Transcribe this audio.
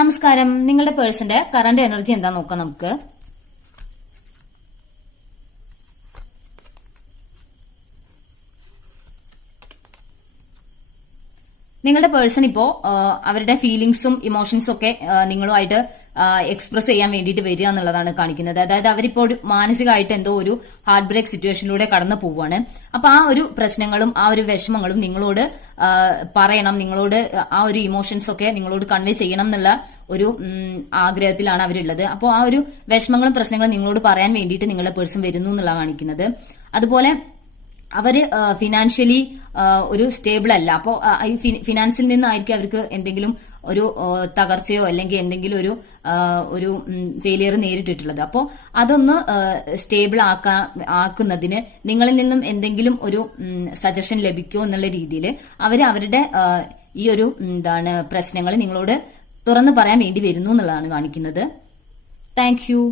നമസ്കാരം. നിങ്ങളുടെ പേഴ്സന്റെ current energy എന്താ നോക്കാം നമുക്ക്. നിങ്ങളുടെ പേഴ്സൺ ഇപ്പോ അവരുടെ ഫീലിംഗ്സും ഇമോഷൻസും ഒക്കെ നിങ്ങളുമായിട്ട് എക്സ്പ്രസ് ചെയ്യാൻ വേണ്ടിയിട്ട് വരിക എന്നുള്ളതാണ് കാണിക്കുന്നത്. അതായത് അവരിപ്പോൾ മാനസികമായിട്ട് എന്തോ ഒരു ഹാർട്ട് ബ്രേക്ക് സിറ്റുവേഷനിലൂടെ കടന്നു പോവുകയാണ്. അപ്പൊ ആ ഒരു പ്രശ്നങ്ങളും ആ ഒരു വിഷമങ്ങളും നിങ്ങളോട് പറയണം, നിങ്ങളോട് ആ ഒരു ഇമോഷൻസ് ഒക്കെ നിങ്ങളോട് കൺവേ ചെയ്യണം എന്നുള്ള ഒരു ആഗ്രഹത്തിലാണ് അവരുള്ളത്. അപ്പോൾ ആ ഒരു വിഷമങ്ങളും പ്രശ്നങ്ങളും നിങ്ങളോട് പറയാൻ വേണ്ടിയിട്ട് നിങ്ങളുടെ പേഴ്സൺ വരുന്നു എന്നുള്ള കാണിക്കുന്നത്. അതുപോലെ അവര് ഫിനാൻഷ്യലി ഒരു സ്റ്റേബിൾ അല്ല. അപ്പോൾ ഈ ഫിനാൻസിൽ നിന്നായിരിക്കും അവർക്ക് എന്തെങ്കിലും ഒരു തകർച്ചയോ അല്ലെങ്കിൽ എന്തെങ്കിലും ഒരു ഫെയിലിയർ നേരിട്ടിട്ടുള്ളത്. അപ്പോൾ അതൊന്ന് സ്റ്റേബിൾ ആക്കുന്നതിന് നിങ്ങളിൽ നിന്നും എന്തെങ്കിലും ഒരു സജഷൻ ലഭിക്കുമോ എന്നുള്ള രീതിയിൽ അവരുടെ ഈ ഒരു പ്രശ്നങ്ങൾ നിങ്ങളോട് തുറന്നു പറയാൻ വേണ്ടി വരുന്നു എന്നുള്ളതാണ് കാണിക്കുന്നത്. Thank you.